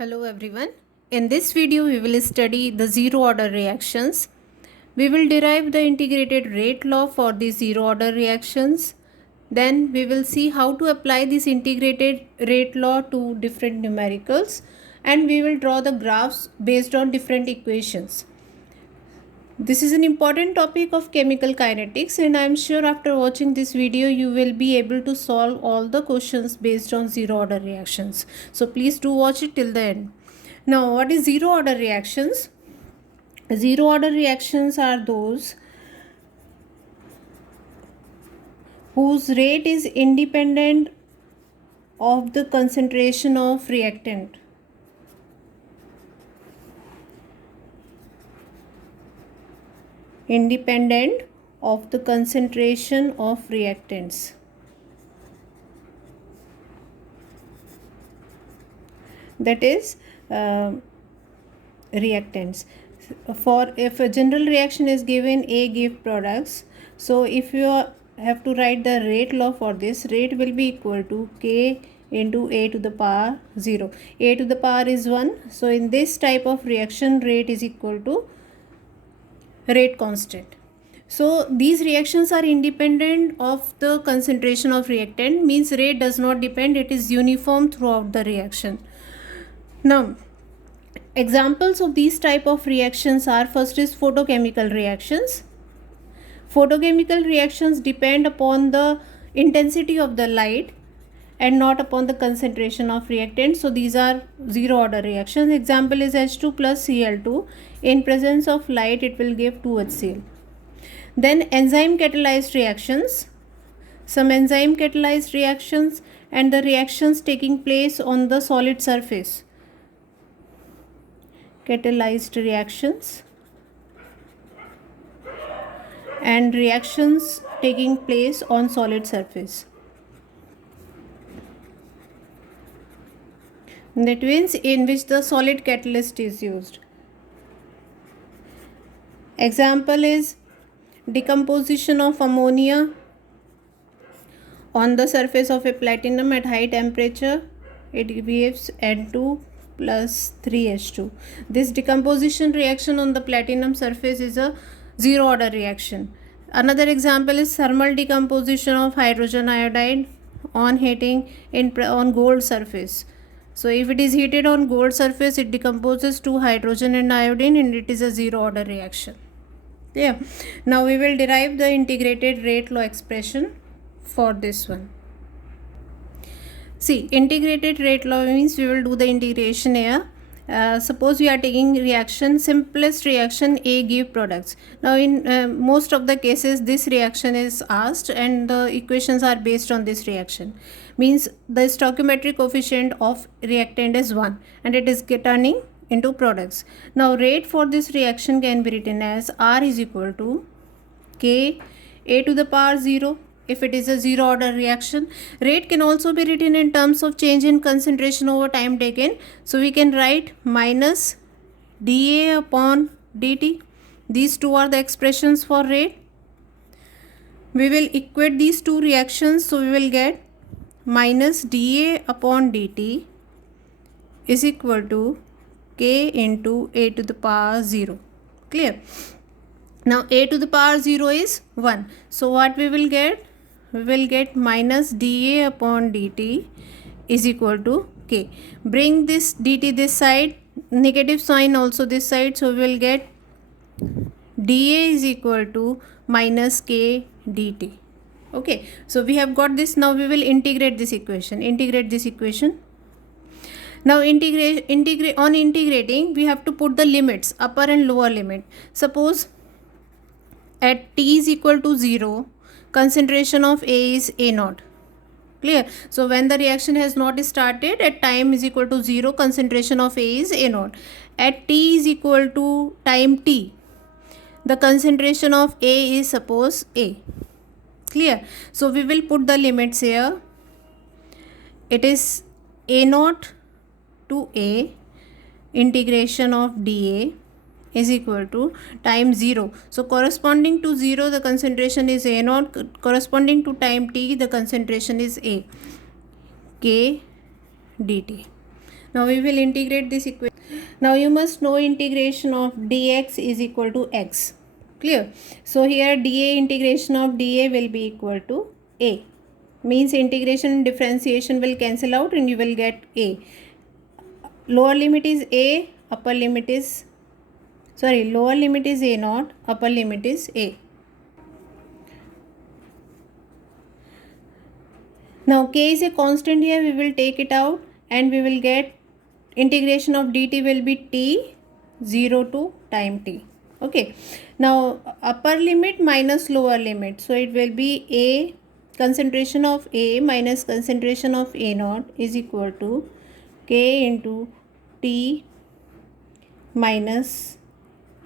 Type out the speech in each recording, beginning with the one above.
Hello everyone. In this video we will study the zero order reactions. We will derive the integrated rate law for the zero order reactions. Then we will see how to apply this integrated rate law to different numericals, and we will draw the graphs based on different equations. This is an important topic of chemical kinetics, and I am sure after watching this video you will be able to solve all the questions based on zero order reactions. So please do watch it till the end. Now, what is zero order reactions? Zero order reactions are those whose rate is independent of the concentration of reactant. Independent of the concentration of reactants. That is reactants. For if a general reaction is given, A give products. So if you have to write the rate law for this, rate will be equal to K into A to the power 0. A to the power is 1. So in this type of reaction, rate is equal to rate constant. So these reactions are independent of the concentration of reactant, means rate does not depend, it is uniform throughout the reaction. Now, examples of these type of reactions are, first is photochemical reactions. Photochemical reactions depend upon the intensity of the light and not upon the concentration of reactant. So these are zero order reactions. Example is H2 plus Cl2. In presence of light it will give 2HCl. Then enzyme catalyzed reactions. Some enzyme catalyzed reactions and the reactions taking place on the solid surface. Catalyzed reactions and reactions taking place on solid surface. That means in which the solid catalyst is used. Example is decomposition of ammonia on the surface of a platinum at high temperature. It gives N2 plus 3H2. This decomposition reaction on the platinum surface is a zero order reaction. Another example is thermal decomposition of hydrogen iodide on heating on gold surface. So if it is heated on gold surface, it decomposes to hydrogen and iodine and it is a zero order reaction. Yeah. Now we will derive the integrated rate law expression for this one. See, integrated rate law means we will do the integration here. Suppose we are taking reaction, simplest reaction, A give products. Now in most of the cases this reaction is asked and the equations are based on this reaction. Means the stoichiometric coefficient of reactant is 1 and it is turning into products. Now rate for this reaction can be written as R is equal to K A to the power 0. If it is a zero order reaction, rate can also be written in terms of change in concentration over time taken. So we can write minus dA upon dt. These two are the expressions for rate. We will equate these two reactions, so we will get minus dA upon dt is equal to K into A to the power 0. Clear? Now A to the power 0 is 1. So what we will get? We will get minus dA upon dt is equal to K. Bring this dt this side, negative sign also this side, so we will get dA is equal to minus K dt. Okay, so we have got this. Now we will integrate this equation. Now on integrating we have to put the limits, upper and lower limit. Suppose at t is equal to 0, concentration of A is A0. Clear? So when the reaction has not started, at time is equal to 0, concentration of A is A0. At t is equal to time t, the concentration of A is suppose A. Clear? So we will put the limits here. It is A0 to A, integration of dA is equal to time 0. So corresponding to 0 the concentration is A0, corresponding to time t the concentration is A, K dt. Now we will integrate this equation. Now you must know integration of dx is equal to x. Clear? So here dA integration of dA will be equal to a. Means integration and differentiation will cancel out and you will get a. Lower limit is a, upper limit is, lower limit is a naught, upper limit is a. Now k is a constant here, we will take it out and we will get integration of dt will be t 0 to time t. Okay. Now upper limit minus lower limit. So it will be a concentration of a minus concentration of a naught is equal to k into t minus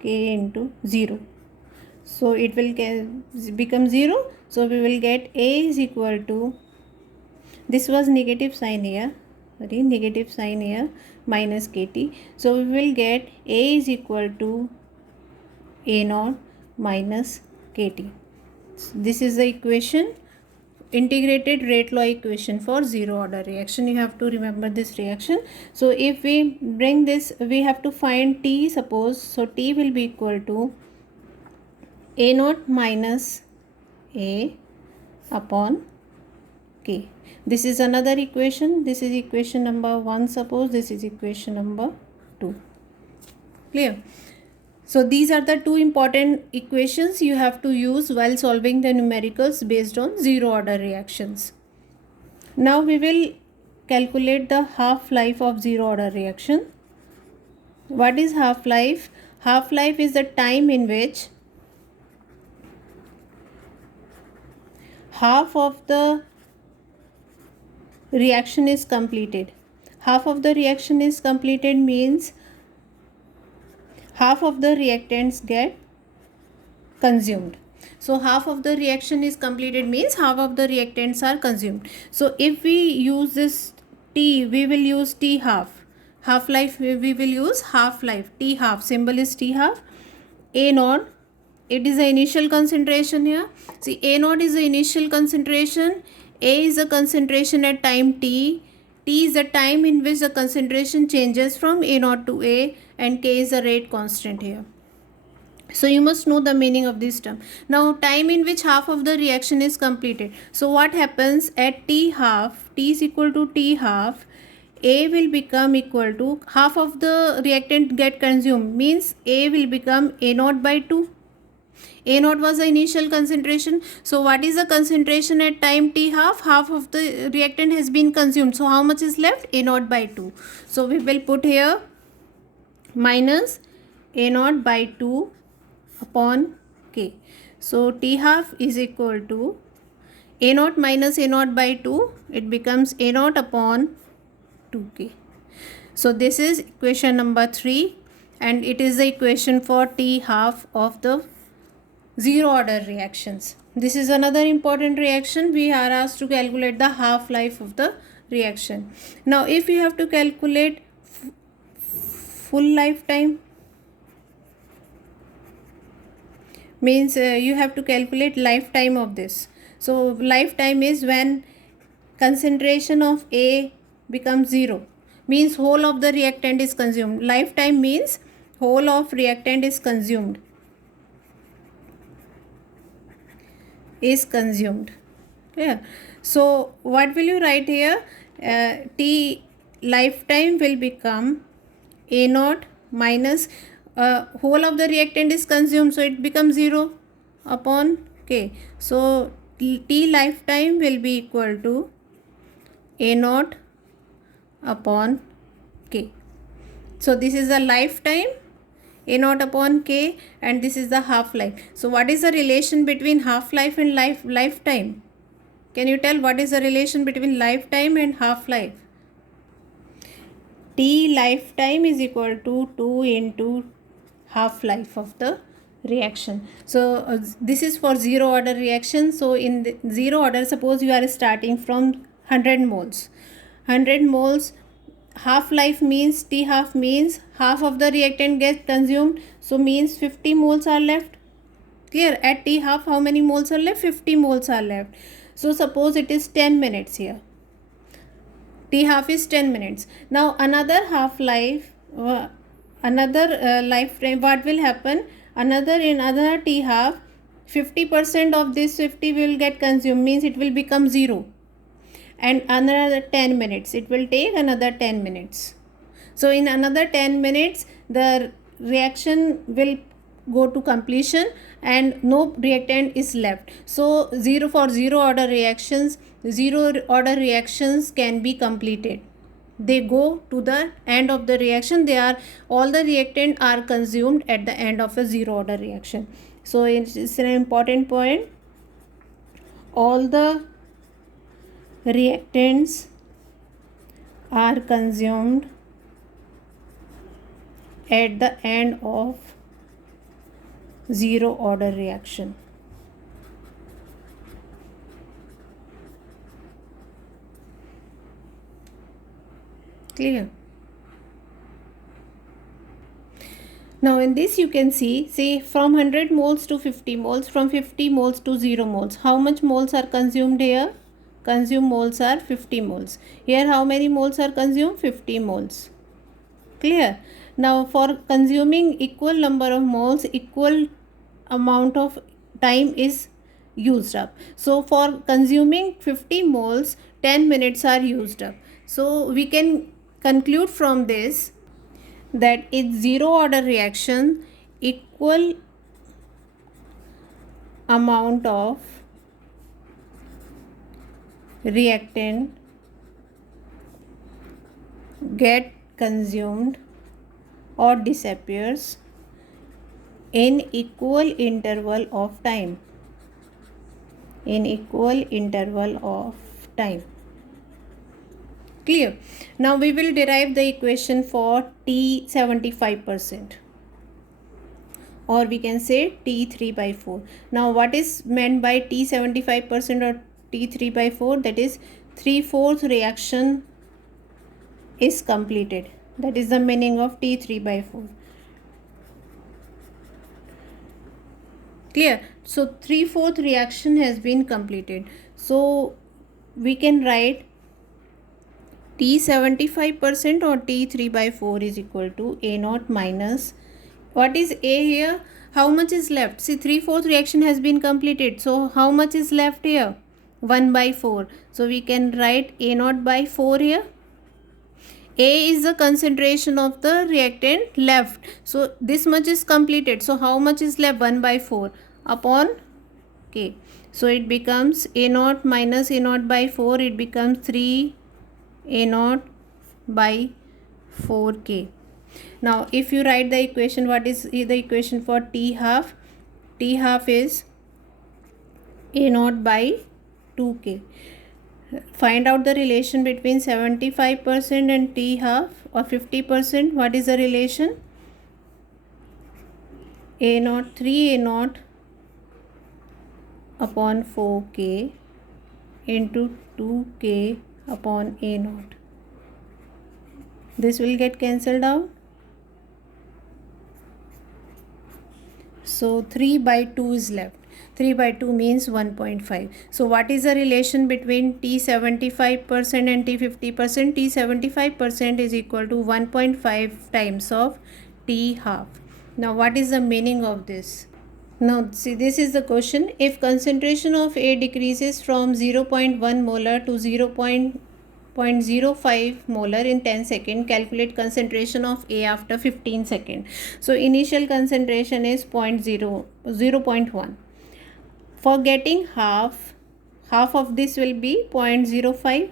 k into 0. So it will become 0. So we will get a is equal to, this was negative sign here, negative sign here, minus kt. So we will get a is equal to a naught minus kt. So this is the equation, integrated rate law equation for zero order reaction. You have to remember this reaction. So if we bring this, we have to find t, suppose. So t will be equal to a naught minus a upon k. This is another equation. This is equation number 1, suppose. This is equation number 2. Clear? So these are the two important equations you have to use while solving the numericals based on zero order reactions. Now we will calculate the half-life of zero order reaction. What is half-life? Half-life is the time in which half of the reaction is completed. Half of the reaction is completed means half of the reactants get consumed. So half of the reaction is completed means half of the reactants are consumed. So if we use this T, we will use T half. Half-life, we will use half-life. T half, symbol is T half. A naught, it is the initial concentration here. See, A naught is the initial concentration. A is the concentration at time t. T is the time in which the concentration changes from A naught to A, and K is the rate constant here. So you must know the meaning of this term. Now time in which half of the reaction is completed. So what happens at T half, T is equal to T half, A will become equal to half of the reactant get consumed, means A will become A naught by 2. A naught was the initial concentration. So what is the concentration at time t half? Half of the reactant has been consumed. So how much is left? A naught by 2. So we will put here minus A naught by 2 upon K. So T half is equal to A naught minus A naught by 2. It becomes A naught upon 2K. So this is equation number 3 and it is the equation for T half of the zero order reactions. This is another important reaction. We are asked to calculate the half-life of the reaction. Now if you have to calculate full lifetime, means you have to calculate lifetime of this. So lifetime is when concentration of A becomes 0, means whole of the reactant is consumed. Lifetime means whole of reactant is consumed. Yeah. So what will you write here? T lifetime will become A naught minus whole of the reactant is consumed, so it becomes 0 upon K. So T lifetime will be equal to A naught upon K. So this is the lifetime, A naught upon K, and this is the half-life. So what is the relation between half-life and lifetime? Can you tell what is the relation between lifetime and half-life? T lifetime is equal to 2 into half-life of the reaction. So this is for zero order reaction. So in the zero order, suppose you are starting from 100 moles. 100 moles, half-life means T half means half of the reactant gets consumed, so means 50 moles are left. Clear? At T half, how many moles are left? 50 moles are left. So suppose it is 10 minutes here. T half is 10 minutes. Now another half life, lifetime, what will happen? Another T half, 50% of this 50 will get consumed, means it will become 0. And another 10 minutes, it will take another 10 minutes. So in another 10 minutes, the reaction will go to completion and no reactant is left. So for zero order reactions can be completed. They go to the end of the reaction. All the reactant are consumed at the end of a zero order reaction. So it's an important point. All the reactants are consumed at the end of zero order reaction. Clear? Now in this you can see, say from 100 moles to 50 moles, from 50 moles to 0 moles. How much moles are consumed here? Consumed moles are 50 moles. Here how many moles are consumed? 50 moles. Clear? Now for consuming equal number of moles, equal amount of time is used up. So for consuming 50 moles, 10 minutes are used up. So we can conclude from this that in zero order reaction, equal amount of reactant get consumed or disappears in equal interval of time. Clear? Now we will derive the equation for T 75%, or we can say T 3/4. Now what is meant by T 75% or T 3/4? That is 3/4 reaction is completed. That is the meaning of T 3/4. Clear? So 3/4 reaction has been completed. So we can write T 75% or T 3/4 is equal to A naught minus, what is A here? How much is left? See, 3/4 reaction has been completed. So how much is left here? 1/4. So we can write A naught by 4 here. A is the concentration of the reactant left. So this much is completed. So how much is left? 1/4 upon K. So it becomes A naught minus A naught by 4. It becomes 3 A naught by 4K. Now if you write the equation, what is the equation for T half? T half is A naught by 2K. Find out the relation between 75% and T half or 50%. What is the relation? A naught, 3 A naught upon 4K into 2K upon A naught. This will get cancelled out. So 3/2 is left. 3/2 means 1.5. So what is the relation between T 75% and T 50%? T 75% is equal to 1.5 times of T half. Now what is the meaning of this? Now see, this is the question. If concentration of A decreases from 0.1 molar to 0.05 molar in 10 seconds, calculate concentration of A after 15 seconds. So initial concentration is 0.1. For getting half of this will be 0.05.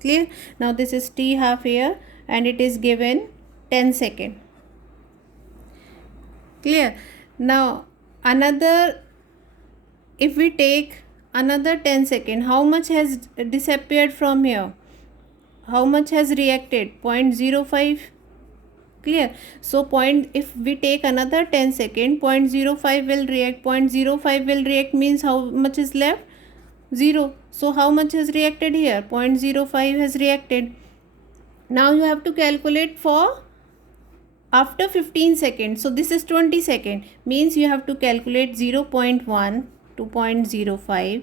Clear? Now this is T half here and it is given 10 seconds. Clear? Now if we take another 10 seconds, how much has disappeared from here? How much has reacted? 0.05. Clear? So if we take another 10 seconds, 0.05 will react. 0.05 will react means how much is left? 0. So how much has reacted here? 0.05 has reacted. Now you have to calculate for after 15 seconds. So this is 20 seconds. Means you have to calculate 0.1 to 0.05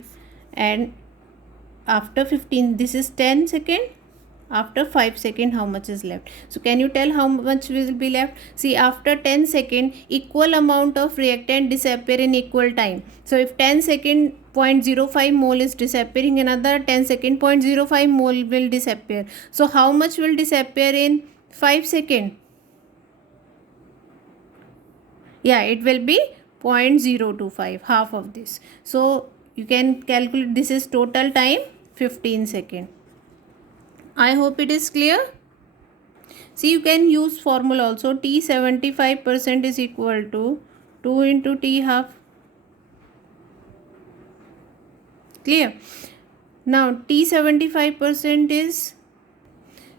and after 15, this is 10 seconds. after 5 seconds how much is left. So can you tell how much will be left? See, after 10 seconds equal amount of reactant disappear in equal time. So if 10 second 0.05 mole is disappearing, another 10 second 0.05 mole will disappear. So how much will disappear in 5 seconds? Yeah, it will be 0.025, half of this. So you can calculate, this is total time 15 seconds. I hope it is clear. See, you can use formula also. T 75% is equal to 2 into T half. Clear? Now T 75% is,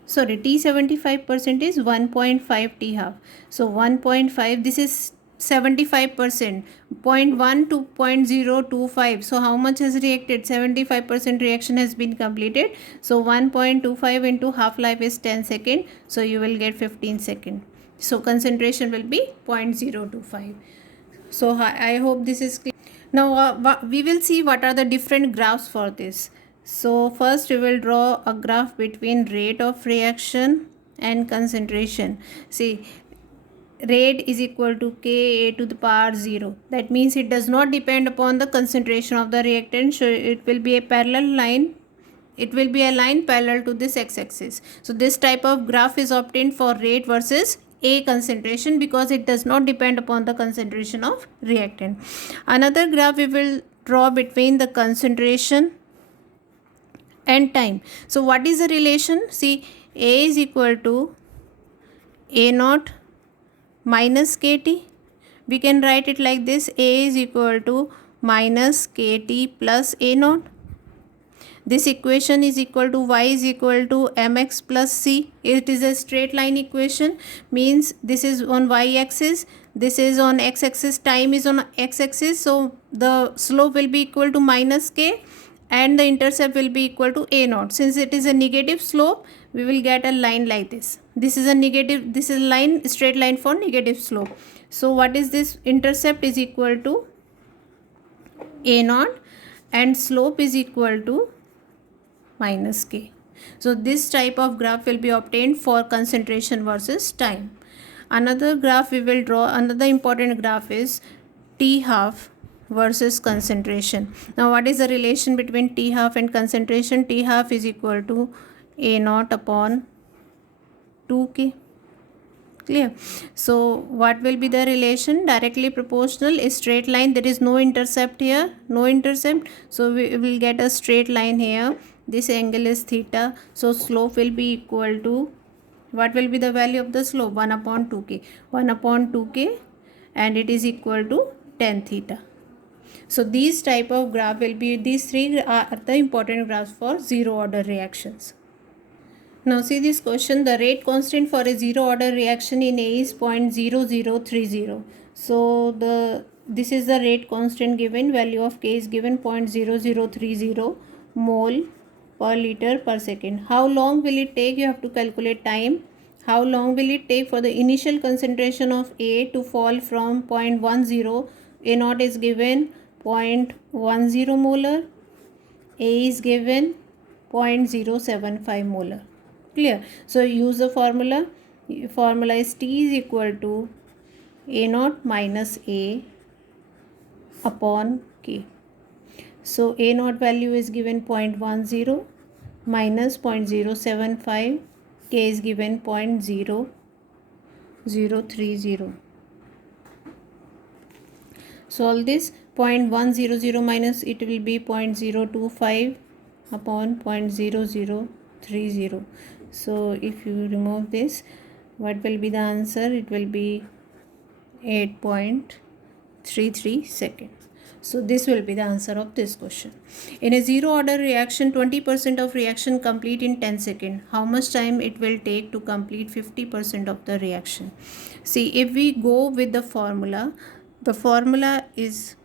sorry, T 75% is 1.5 T half. So 1.5, this is 75%, 0.1 to 0.025. So how much has reacted? 75% reaction has been completed. So 1.25 into half life is 10 seconds. So you will get 15 seconds. So concentration will be 0.025. So I hope this is clear. Now we will see what are the different graphs for this. So first we will draw a graph between rate of reaction and concentration. See, rate is equal to Ka to the power 0. That means it does not depend upon the concentration of the reactant. So it will be a parallel line. It will be a line parallel to this x-axis. So this type of graph is obtained for rate versus A concentration because it does not depend upon the concentration of reactant. Another graph we will draw between the concentration and time. So what is the relation? See, A is equal to A naught minus KT. We can write it like this: A is equal to minus KT plus A naught. This equation is equal to y is equal to mx plus c. It is a straight line equation, means this is on y axis, this is on x axis, time is on x axis. So the slope will be equal to minus k and the intercept will be equal to a naught. Since it is a negative slope, we will get a line like this. This is a negative, this is a line, straight line for negative slope. So what is this? Intercept is equal to a naught and slope is equal to minus k. So this type of graph will be obtained for concentration versus time. Another graph we will draw, another important graph is T half versus concentration. Now what is the relation between T half and concentration? T half is equal to A naught upon 2k. Clear? So what will be the relation? Directly proportional, a straight line. There is no intercept here, no intercept. So we will get a straight line here. This angle is theta. So slope will be equal to, what will be the value of the slope? 1 upon 2k. 1 upon 2k and it is equal to tan theta. So these type of graph will be, these three are the important graphs for zero order reactions. Now see this question, the rate constant for a zero order reaction in A is 0.0030. So this is the rate constant given, value of K is given 0.0030 mole per liter per second. How long will it take? You have to calculate time. How long will it take for the initial concentration of A to fall from 0.10? A naught is given 0.10 molar. A is given 0.075 molar. Clear? So use the formula. Formula is T is equal to A naught minus A upon K. So A naught value is given 0.10 minus 0.075. K is given 0.0030. Solve this. 0.100 minus, it will be 0.025 upon 0.0030. So if you remove this, what will be the answer? It will be 8.33 seconds. So this will be the answer of this question. In a zero order reaction, 20% of reaction complete in 10 seconds. How much time it will take to complete 50% of the reaction? See, if we go with the formula is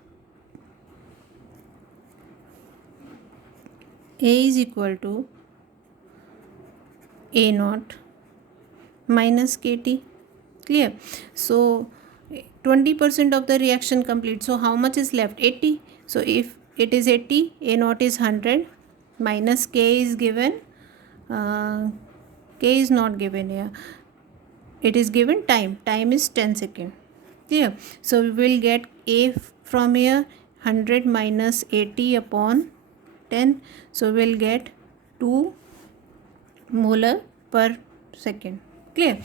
A is equal to A naught minus KT. Clear? So 20% of the reaction complete. So how much is left? 80. So if it is 80, A naught is 100 minus K is given K is not given here. It is given time. Time is 10 seconds. Clear? So we will get A from here, 100 minus 80 upon 10. So we will get 2 molar per second. Clear?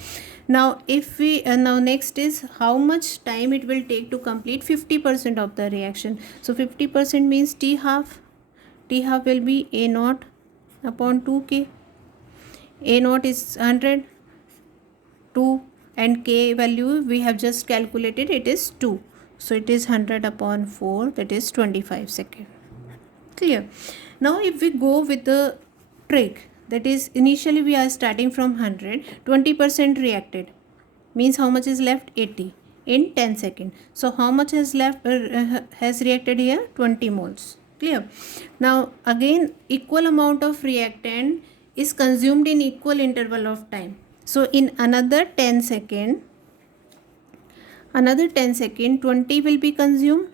Now if we now next is how much time it will take to complete 50% of the reaction. So 50% means T half. T half will be A naught upon 2K. A naught is 100, 2, and K value we have just calculated, it is 2. So it is 100 upon 4, that is 25 seconds. Clear? Now if we go with the trick, that is initially we are starting from 100, 20% reacted, means how much is left? 80 in 10 seconds. So how much has left has reacted here? 20 moles. Clear? Now again equal amount of reactant is consumed in equal interval of time. So in another 10 second 20 will be consumed.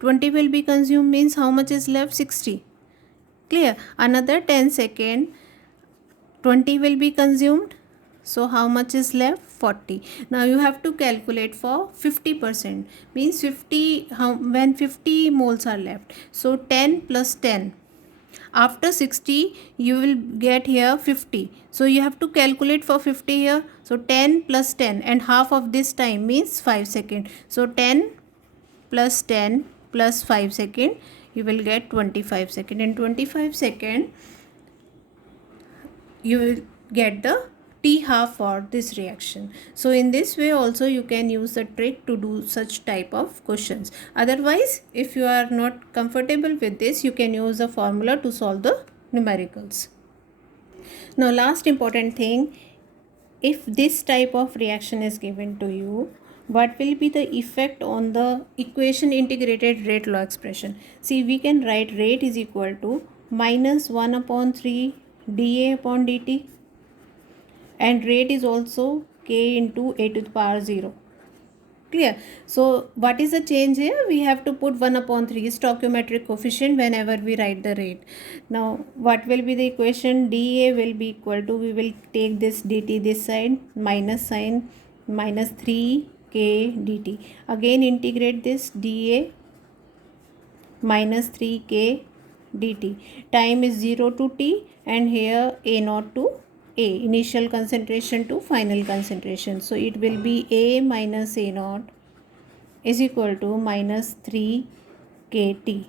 20 will be consumed means how much is left? 60. Clear? Another 10 second 20 will be consumed. So how much is left? 40. Now you have to calculate for 50%, means 50 when 50 moles are left. So 10 plus 10. After 60 you will get here 50. So you have to calculate for 50 here. So 10 plus 10 and half of this time means 5 seconds. So 10 plus 10 plus 5 seconds, you will get 25 seconds. In 25 seconds you will get the T half for this reaction. So in this way also you can use the trick to do such type of questions. Otherwise if you are not comfortable with this, you can use the formula to solve the numericals. Now last important thing, if this type of reaction is given to you, what will be the effect on the equation integrated rate law expression? See, we can write rate is equal to minus 1 upon 3 dA upon dt, and rate is also K into a to the power 0. Clear? So what is the change here? We have to put 1 upon 3 stoichiometric coefficient whenever we write the rate. Now what will be the equation? dA will be equal to, we will take this dt this side, minus sign, minus 3k dt. Again integrate this dA minus 3k dt. Time is 0 to t, and here a naught to a, initial concentration to final concentration. So it will be a minus a naught is equal to minus 3 kt.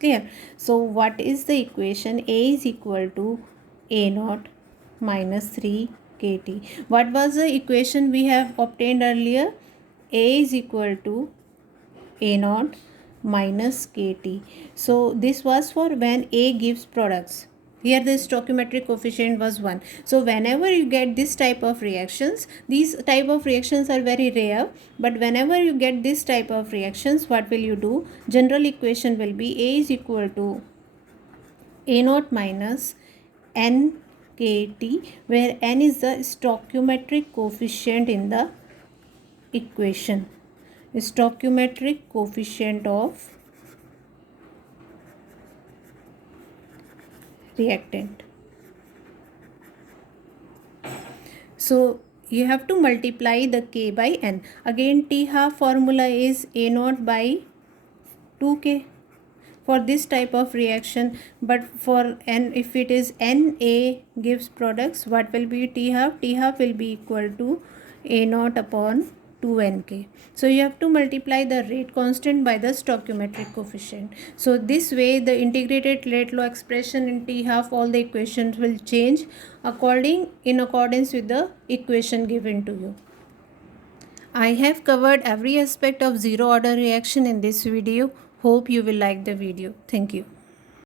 Clear? So what is the equation? A is equal to a naught minus 3 kt. What was the equation we have obtained earlier? A is equal to a naught minus kt. So this was for when A gives products. Here the stoichiometric coefficient was 1. So whenever you get this type of reactions, these type of reactions are very rare, but whenever you get this type of reactions, what will you do? General equation will be A is equal to a naught minus nkt, where n is the stoichiometric coefficient in the equation. Stoichiometric coefficient of reactant. So you have to multiply the K by N. Again T half formula is A naught by 2K for this type of reaction, but for N, if it is Na gives products, what will be T half? T half will be equal to A naught upon 2nk. So you have to multiply the rate constant by the stoichiometric coefficient. So this way the integrated rate law expression in T half, all the equations will change in accordance with the equation given to you. I have covered every aspect of zero order reaction in this video. Hope you will like the video. Thank you.